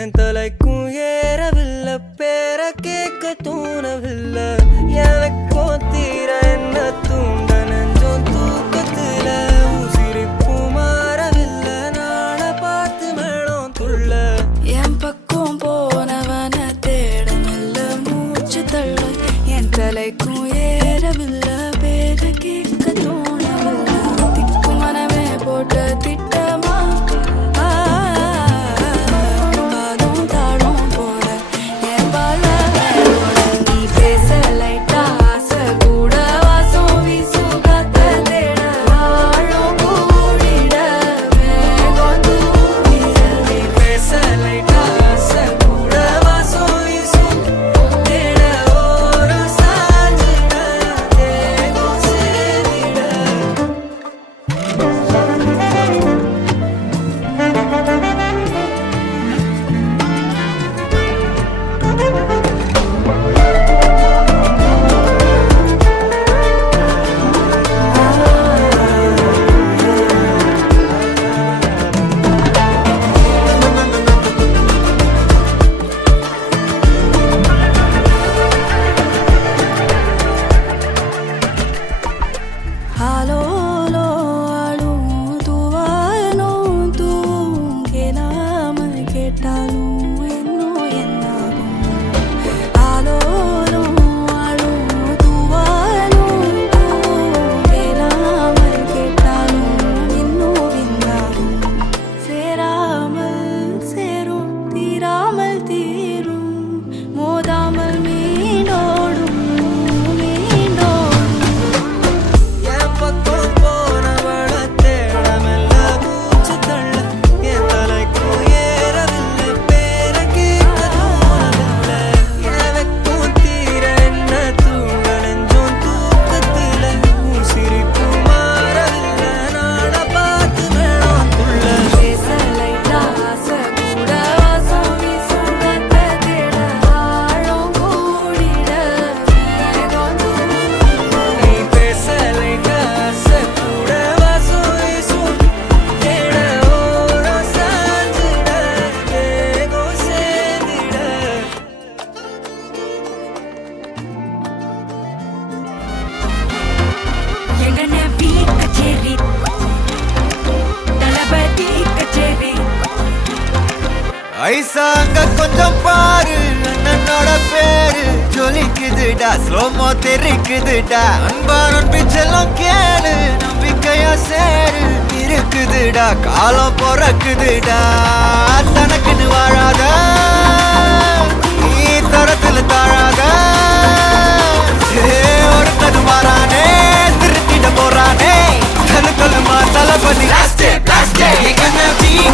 என் தலைக்கும் ஏறவில்லை பேர கேட்க தூணவில்லை எனக்கோ தீர என்ன தூண்ட நெஞ்சோம் தூக்கத்துல சிரிப்பு மாறவில்லை நாள பார்த்து மேளம் துள்ள என் பக்கம் போனவன தேடமில்ல மூச்சு தள்ள என் தலைக்கும் ஏறவில்லை பேர கேட்க தோணவில்லை திக்கு மனமே போட்ட திட்டமா ஐசா அங்க கொஞ்சம் பாரு அண்ணனோட பேரு ஜொலிக்குதுடா ஸ்லோமோ தெரிக்குதுடா அன்பானன் பிச்செல்லாம் கேளு நம்பிக்கையா சேரு இருக்குதுடா காலம் பொறக்குதுடா தனக்குன்னு வாழாத நீ தரத்துல தாழாத ஒருத்தனு மாறானே திருத்திட போறானே தனக்குள்ளுமா தளபதி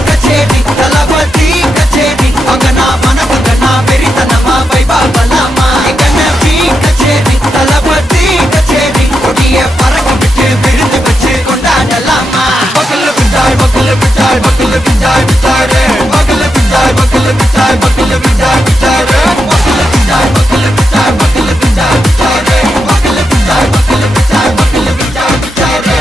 கச்சேரி தளபதி கச்சேரி அங்கனா மனசுங்கனா வெறித்தனமா வைபா பலாமா எங்கனவி கச்சேரி தளபதி கச்சேரி கொடிய பறக்க விட்டு விருந்து வச்சு கொண்டாடலாமா பக்கல்ல விட்டாய் பக்கல்ல விட்டாய் பக்கல்ல விட்டாய் விட்டாரே பக்கல்ல விட்டாய் பக்கல்ல விட்டாய் பக்கல்ல விட்டாய் விட்டாரே பக்கல்ல விட்டாய் பக்கல்ல விட்டாய் பக்கல்ல விட்டாய் விட்டாரே பக்கல்ல விட்டாய் பக்கல்ல விட்டாய் பக்கல்ல விட்டாய் விட்டாரே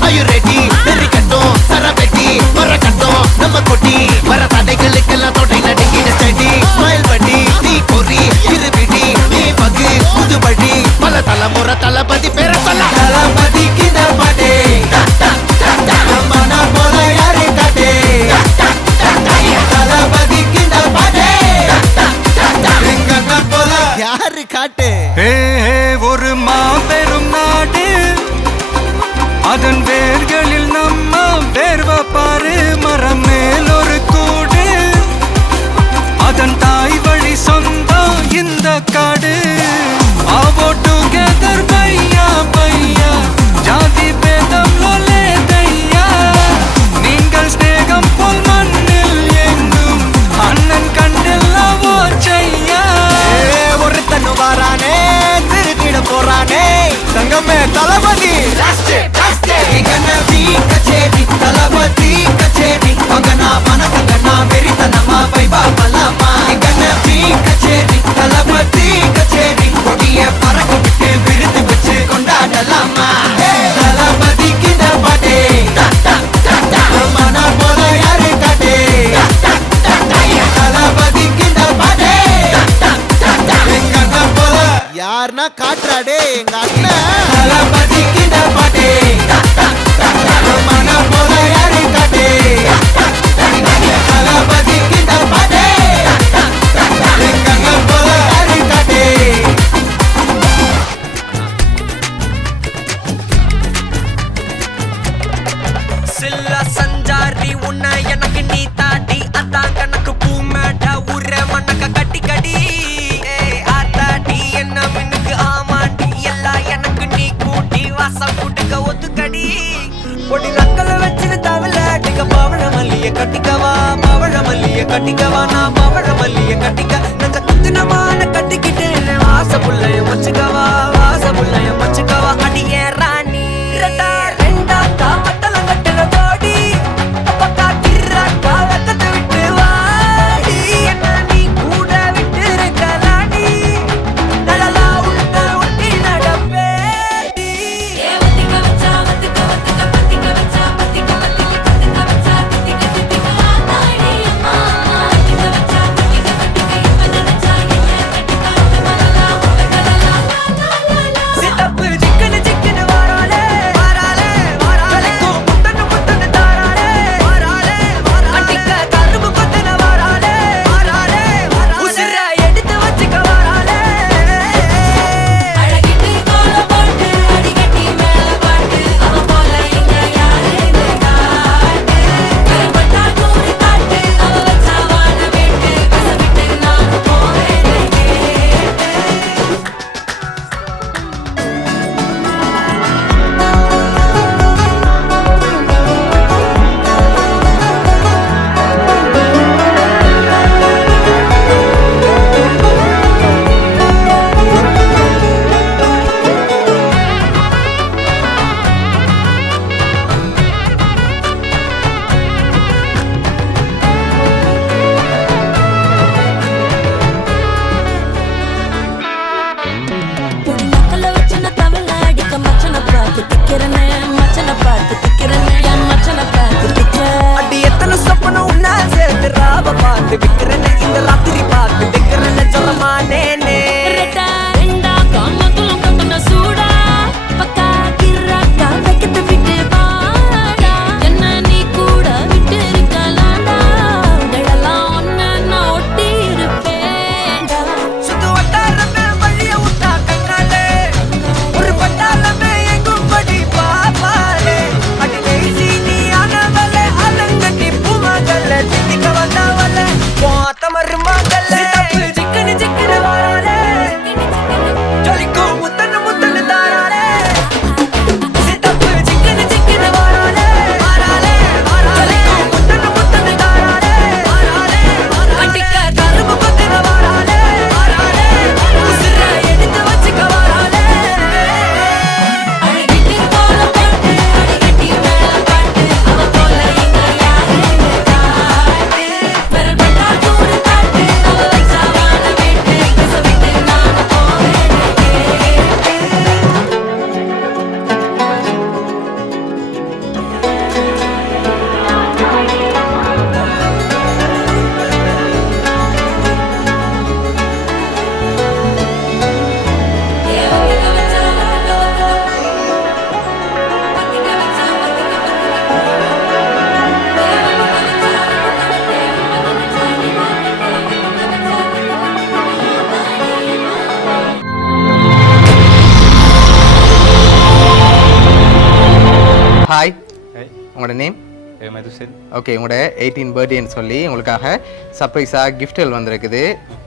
Are you ready? Berikatton, Sarabeti, Marakatton, Namakoti, Maratadekala, Totai, Nadikina Steady, Smile Buddy, Tea Kori, Kiribidi, Hey Buggy, Udubadi, Palatala, Moratala, Pati, Perapala, Talapati, Kinapade, Namana, Bola, Yarikade, Talapati, Kinapade, Ringana, Bola, Yarikate. Hey, ஒரு மாபெரும் நாடு அதன் வேர்களில் நம்ம வேர்வ பாரு மரம் மேல் ஒரு கூடு அதன் தாய் வழி சொந்தம் இந்த காடு ஆவோ டுகெதர் பையா பையா ஜாதி பேதம் லோலே தையா நீங்கள் ஸ்நேகம் போல் மண்ணில் எங்கும் அண்ணன் கண்டெல்லாவோ செய்யா ஒருத்தனு வாரானே திருத்திட போறானே தங்கமே தளபதி கச்சேரி தளபதி கச்சேரி அங்கனா மனசங்கனா வெறித்தனமா வைபா பலாமா யாருன்னா காட்டுறாடே எங்க அண்ணன் தளபதிக்கு இந்த பாட்டு மன போல யாரு காட்டு தளபதிக்கு இந்த பாட்டு எங்க போல யாரு காட்டு சில்லா சஞ்சாரி உன்னை எனக்கு நீ தாட்டி அதான் கணக்கு பூமேட உர மண்ணக்க கட்டி கடி ஆத்தாடி என்ன மின்னுக்கு ஆமாண்டி எல்லாம் எனக்கு நீ கூட்டி வாசம் கூட்டுக்க ஒத்துக்கடி பொடி நக்கல வச்சுன்னு தவள அடிக்க பவழ மல்லிய கட்டிக்கவா பவழ மல்லிய கட்டிக்கவா நான் பவழ மல்லிய கட்டிக்க நஞ்ச குத்துனமான கட்டிக்கிட்டு வாச புள்ளைய வச்சுக்கவா வாச புள்ளைய வச்சுக்கவா அடியே ராணி ரெண்டா ரெண்டா தாமட்டல கட்டுற தோடி பக்கா கிராக்கா வெக்கத்தை விட்டு வாடி என்ன நீ கூட விட்டு இருக்கலாடி நலலா உன்னை ஒட்டி நடப்பேடி சித்தப்பு சிக்கனு சிக்கனு வாராளே வாராளே வாராளே முத்தனு முத்தனு தாராளே வாராளே வாராளே கட்டிக்க கரும்பு கொத்தன வாராளே வாராளே வாராளே உசிர எடுத்து வச்சுக்க வாராளே அழகிட்டு கோல போட்டு அடிகட்டி மேல பாட்டு அவ போல இங்க யாருன்னு காட்டு கருப்பட்டா கூறி காட்டு அவ வச்சா வாழ விட்டு கசவிட்டு நானும் போறேன்னு கேட்டு பொடி நக்கல வச்சுன தவள அடிக்க மச்சனை பார்த்து திக்கிறனே மச்சனை பார்த்து திக்கிறனே என் மச்சனை பார்த்து திக்கிறேன் அடி எத்தனை சொப்பனம் உன்னா சேர்த்து ராவ பார்த்து விக்கிறேன்னு இந்த ராத்திரி பார்த்து விக்கிறேன்னு சொல்லமானேனே ரெட்டா ரெண்டா காமத்தும் கம்பன சூடா பக்கா கிராக்கா வைக்கத்தை விட்டு வாடா என்ன நீ கூட விட்டு இருக்கலாம்டா உடலெல்லாம் ஒன்னு நான் ஒட்டி இருப்பேன்டா சுத்து வட்டாரமே வழிய விட்டா கண்ணாலே ஒரு பட்டாளமே எங்கும் படி பாப்பாலே அடி நெய்சி நீ ஆனவளே அலங்கட்டி பூமகள திட்டிக்க வந்தவளே போத்த மருமகள சித்தப்பு சிக்கனு சிக்கனு வாராளே ஜொலிக்கும் முத்தனு முத்தனு தாராளே சித்தப்பு சிக்கனு சிக்கனு வாராளே வாராளே வாராளே ஜொலிக்கும் முத்தனு முத்தனு தாராளே வாராளே வாராளே கட்டிக்க கரும்பு கொத்தன வாராளே வாராளே உசிர எடுத்து வச்சுக்க வாராளே அழகிட்டு கோல போட்டு அடிகட்டி மேல பாட்டு அவ போல இங்க யாருன்னு காட்டு பெரும்பட்டா கூறு காட்டு அவ வச்சா வாழ விட்டு கசவிட்டு நானும் போறேன்னு கேட்டு ஹாய் ஹாய் உங்களோட நேம் மதுசன் ஓகே உங்களோட 18 பர்த்டேன்னு சொல்லி உங்களுக்காக சர்ப்ரைஸாக கிஃப்ட்கள் வந்திருக்குது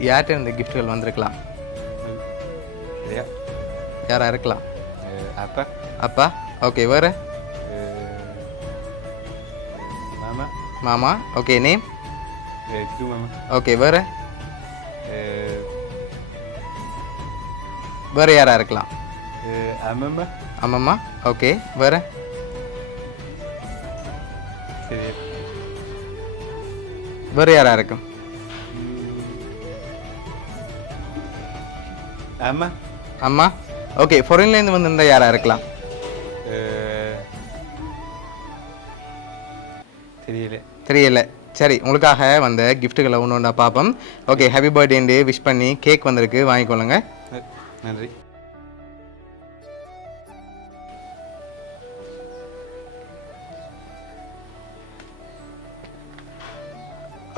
யார்கிட்ட இந்த கிஃப்ட்கள் வந்திருக்கலாம் இல்லையா யாரா இருக்கலாம் அப்பா அப்பா ஓகே வேறு மாமா மாமா ஓகே நேம் இது மாமா ஓகே வேறு வேறு யாரா இருக்கலாம் அம்மம்மா அம்மம்மா ஓகே வேறு சரி வேறு யாரா இருக்கும் அம்மா அம்மா ஓகே ஃபாரின்லேருந்து வந்திருந்தா யாரா இருக்கலாம் தெரியல தெரியல சரி உங்களுக்காக வந்த கிஃப்ட்டுகளை ஒன்று ஒன்றா பார்ப்போம் ஓகே ஹாப்பி பர்த்டேன்னு விஷ் பண்ணி கேக் வந்திருக்கு வாங்கிக்கொள்ளுங்க நன்றி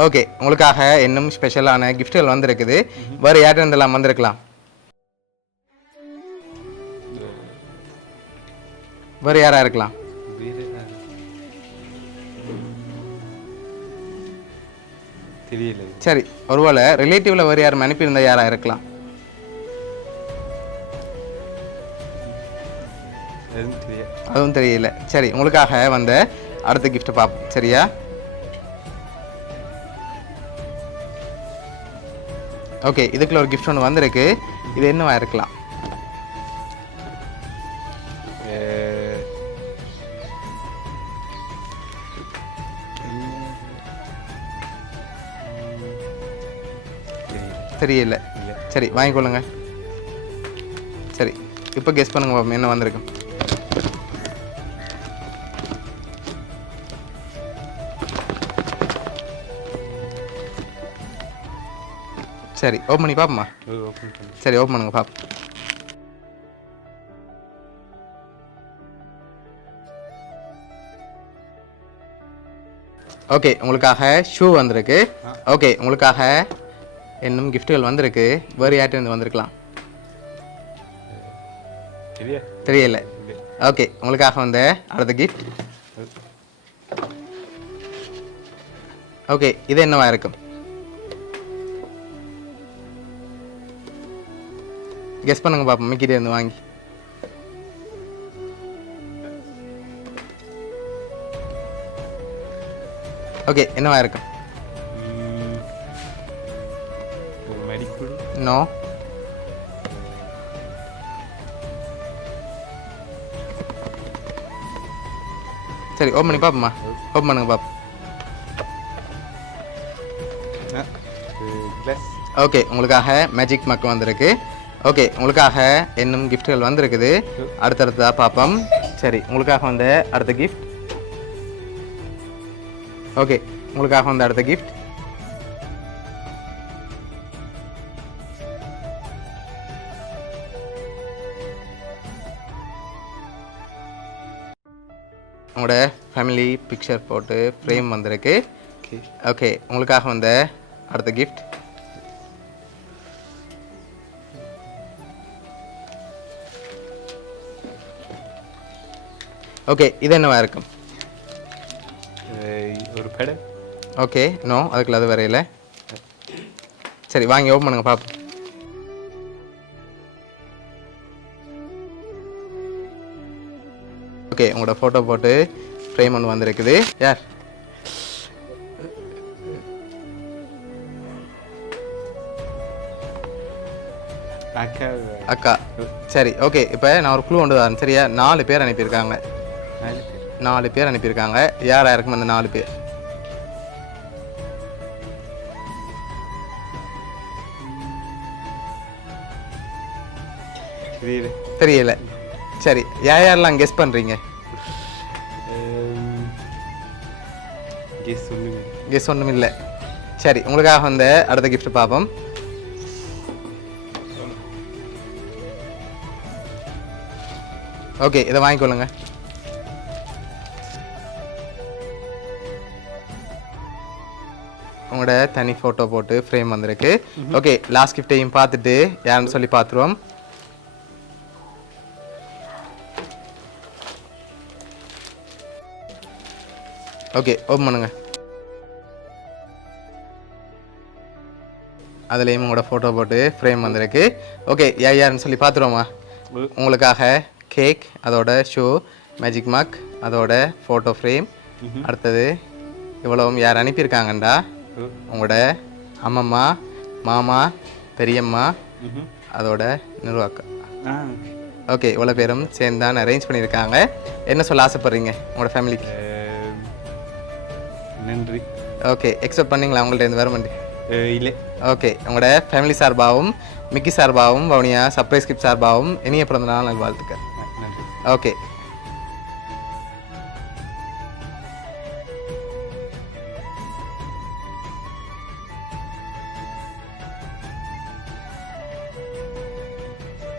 ஓகே உங்களுக்காக இன்னும் ஸ்பெஷலான கிஃப்ட்கள் வந்திருக்குது. வேறு யார்கிட்ட இருந்தெல்லாம் வந்திருக்கலாம்? வேறு யாரா இருக்கலாம்? வேறு தெரியல. சரி, ஒருவேளை ரிலேட்டிவ்ல வேறு யாரும் அனுப்பியிருந்த யாரா இருக்கலாம்? அதுவும் தெரியல. சரி, உங்களுக்காக வந்த அடுத்த கிஃப்ட்டை பார்ப்போம். சரியா? ஓகே, இதுக்குள்ள ஒரு கிஃப்ட் ஒன்று வந்திருக்கு. இது என்னவா இருக்கலாம்? தெரியல. சரி, வாங்கிக்கொள்ளுங்க. சரி, இப்போ கெஸ் பண்ணுங்க பாப்போம் என்ன வந்திருக்கு. சரி, ஓப்பன் பண்ணி பார்ப்போமா? சரி, ஓப்பன் பண்ணுங்க பாப்போம். ஓகே, உங்களுக்காக ஷூ வந்திருக்கு. ஓகே, உங்களுக்காக இன்னும் கிஃப்ட்டுகள் வந்திருக்கு. வேறு யார்கிட்ட இருந்து வந்திருக்கலாம்? தெரியல. ஓகே, உங்களுக்காக வந்த அடுத்த கிஃப்ட். ஓகே, இது என்னவா இருக்கும்? கெஸ் பண்ணுங்க பாப்போம் மிக்கிட்டே இருந்து வாங்கி. ஓகே, என்னவா இருக்கும்? நோ. சரி, ஓப்பன் பண்ணி பாப்போமா? ஓப்பன் பண்ணுங்க பாப்போம். ஓகே, உங்களுக்காக மேஜிக் மக் வந்திருக்கு. ஓகே, உங்களுக்காக இன்னும் கிஃப்ட்கள் வந்திருக்குது. அடுத்தடுத்ததா பார்ப்போம். சரி, உங்களுக்காக வந்த அடுத்த கிஃப்ட். ஓகே, உங்களுக்காக வந்த அடுத்த கிஃப்ட். உங்களோட ஃபேமிலி பிக்சர் போட்டு ஃப்ரேம் வந்திருக்கு. ஓகே, உங்களுக்காக வந்த அடுத்த கிஃப்ட். ஓகே, இது என்னவா இருக்கும்? ஒரு பெடல். ஓகே, நோ, அதுக்குள்ள அது வரையில. சரி, வாங்கி ஓப்பன் பண்ணுங்க பாப்போம். ஓகே, உங்களோட ஃபோட்டோ போட்டு ஃப்ரேம் ஒன்று வந்திருக்குது. யார்? அக்கா. சரி, ஓகே, இப்போ நான் ஒரு க்ளூ கொண்டு வரேன். சரியா? 4 பேர் அனுப்பியிருக்காங்க. 4 பேர் அனுப்பியிருக்காங்க. யாரா இருக்கும் அந்த 4 பேர்? தெரியல. சரி, யாரெல்லாம் கெஸ் பண்ணுறீங்க? கெஸ் ஒன்றும் இல்லை. சரி, உங்களுக்காக வந்த அடுத்த கிஃப்ட் பார்ப்போம். ஓகே, இதை வாங்கிக்கொள்ளுங்க. உங்களோட தனி ஃபோட்டோ போட்டு ஃப்ரேம் வந்திருக்கு. ஓகே, லாஸ்ட் கிஃப்டையும் பார்த்துட்டு யாருன்னு சொல்லி பார்த்துருவோம். ஓகே, ஓப்பன் பண்ணுங்க. அதுலேயும் உங்களோட ஃபோட்டோ போட்டு ஃப்ரேம் வந்திருக்கு. ஓகே, யாருன்னு சொல்லி பார்த்துருவோமா? உங்களுக்காக கேக், அதோட ஷூ, மேஜிக் மார்க், அதோட ஃபோட்டோ ஃப்ரேம். அடுத்தது இவ்வளவும் யார் அனுப்பியிருக்காங்கண்டா? உங்களோட அம்மம்மா, மாமா, பெரியம்மா, அதோட நிர்வாகம். ஓகே, இவ்வளோ பேரும் சேர்ந்து தான் அரேஞ்ச் பண்ணியிருக்காங்க. என்ன சொல்ல ஆசைப்பட்றீங்க உங்களோட ஃபேமிலிக்கு? நன்றி. ஓகே, எக்ஸ்பெக்ட் பண்ணீங்களா உங்கள்ட்ட இருந்து வரமாண்டி? இல்லை. ஓகே, உங்களோட ஃபேமிலி சார்பாகவும் மிக்கி சார்பாகவும் வவுனியா சர்ப்ரைஸ் கிஃப்ட் சார்பாகவும் இனிய பிறந்த நாள் வாழ்த்துக்கள். நன்றி. ஓகே.